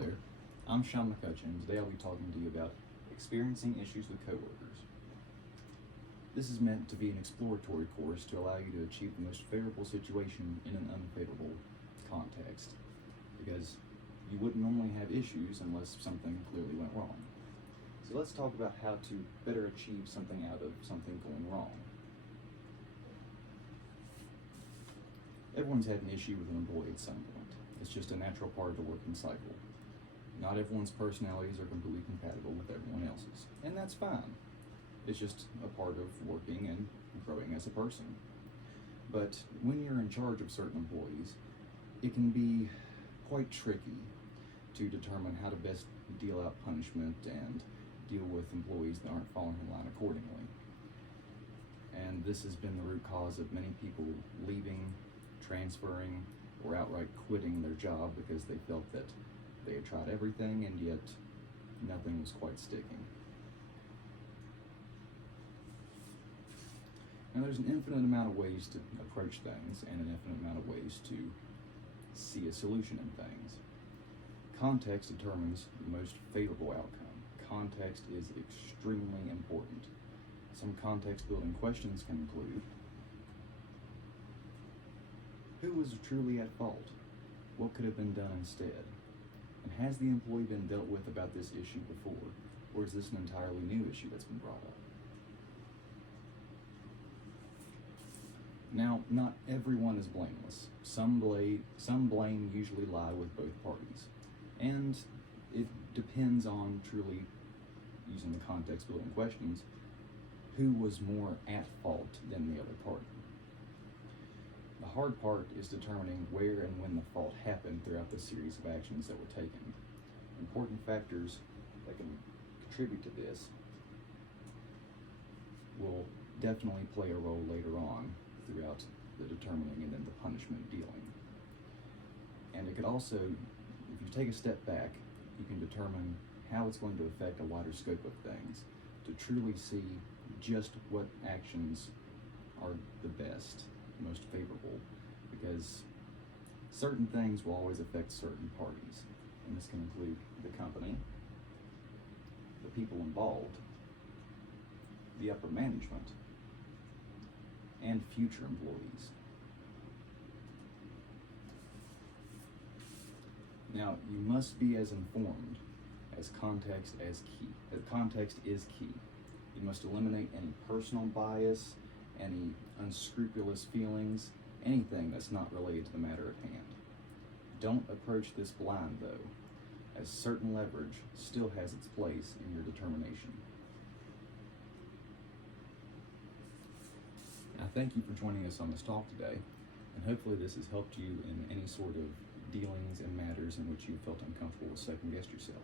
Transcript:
there, I'm Sean McCutcheon, and today I'll be talking to you about experiencing issues with coworkers. This is meant to be an exploratory course to allow you to achieve the most favorable situation in an unfavorable context, because you wouldn't normally have issues unless something clearly went wrong. So let's talk about how to better achieve something out of something going wrong. Everyone's had an issue with an employee at some point. It's just a natural part of the working cycle. Not everyone's personalities are completely compatible with everyone else's, and that's fine. It's just a part of working and growing as a person. But when you're in charge of certain employees, it can be quite tricky to determine how to best deal out punishment and deal with employees that aren't following in line accordingly. And this has been the root cause of many people leaving, transferring, or outright quitting their job because they felt that they had tried everything and yet nothing was quite sticking. Now there's an infinite amount of ways to approach things and an infinite amount of ways to see a solution in things. Context determines the most favorable outcome. Context is extremely important. Some context building questions can include: who was truly at fault? What could have been done instead? And has the employee been dealt with about this issue before? Or is this an entirely new issue that's been brought up? Now, not everyone is blameless. Some blame usually lie with both parties. And it depends on, truly using the context building questions, who was more at fault than the other party. The hard part is determining where and when the fault happened throughout the series of actions that were taken. Important factors that can contribute to this will definitely play a role later on throughout the determining and then the punishment dealing. And it could also, if you take a step back, you can determine how it's going to affect a wider scope of things to truly see just what actions are the best, most favorable, because certain things will always affect certain parties, and this can include the company, the people involved, the upper management, and future employees. Now, you must be as informed as context is key. You must eliminate any personal bias, any unscrupulous feelings, anything that's not related to the matter at hand. Don't approach this blind, though, as certain leverage still has its place in your determination. I thank you for joining us on this talk today, and hopefully this has helped you in any sort of dealings and matters in which you felt uncomfortable to second guess yourself.